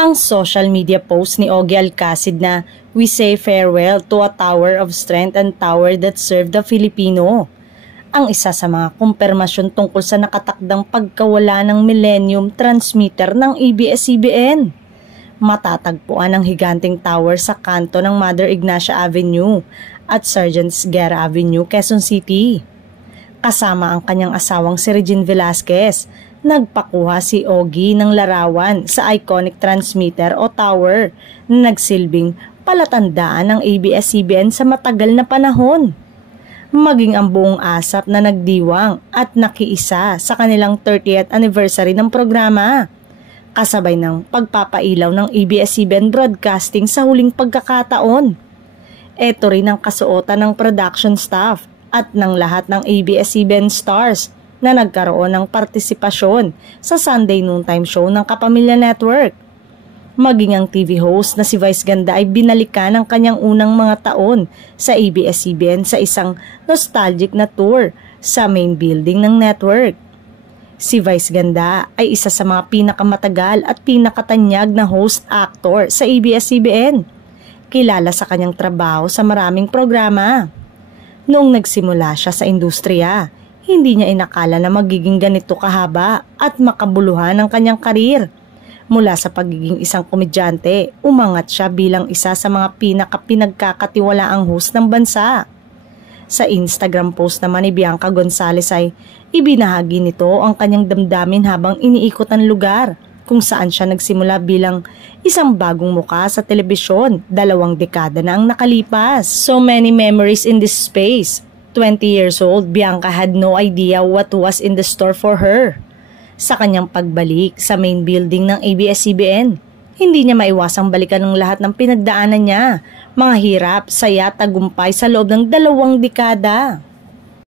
ang social media post ni Ogie Alcacid na "We say farewell to a tower of strength and tower that served the Filipino." Ang isa sa mga kumpirmasyon tungkol sa nakatakdang pagkawala ng Millennium Transmitter ng ABS-CBN. Matatagpuan ang higanting tower sa kanto ng Mother Ignacia Avenue at Sergeant Guerra Avenue, Quezon City. Kasama ang kanyang asawang si Regine Velasquez, nagpakuha si Ogie ng larawan sa iconic transmitter o tower na nagsilbing palatandaan ng ABS-CBN sa matagal na panahon. Maging ang buong ASAP na nagdiwang at nakiisa sa kanilang 30th anniversary ng programa, kasabay ng pagpapailaw ng ABS-CBN broadcasting sa huling pagkakataon. Ito rin ang kasuotan ng production staff at ng lahat ng ABS-CBN stars na nagkaroon ng partisipasyon sa Sunday Noontime Show ng Kapamilya Network. Maging ang TV host na si Vice Ganda ay binalikan ang kanyang unang mga taon sa ABS-CBN sa isang nostalgic na tour sa main building ng network. Si Vice Ganda ay isa sa mga pinakamatagal at pinakatanyag na host-actor sa ABS-CBN. Kilala sa kanyang trabaho sa maraming programa. Noong nagsimula siya sa industriya, hindi niya inakala na magiging ganito kahaba at makabuluhan ang kanyang karir. Mula sa pagiging isang komedyante, umangat siya bilang isa sa mga pinagkakatiwalaang host ng bansa. Sa Instagram post naman ni Bianca Gonzalez ay ibinahagi nito ang kanyang damdamin habang iniikot ang lugar kung saan siya nagsimula bilang isang bagong muka sa telebisyon. 2 dekada na ang nakalipas. So many memories in this space. 20 years old, Bianca had no idea what was in the store for her. Sa kanyang pagbalik sa main building ng ABS-CBN, hindi niya maiwasang balikan ng lahat ng pinagdaanan niya, mga hirap, saya, tagumpay sa loob ng 2 dekada.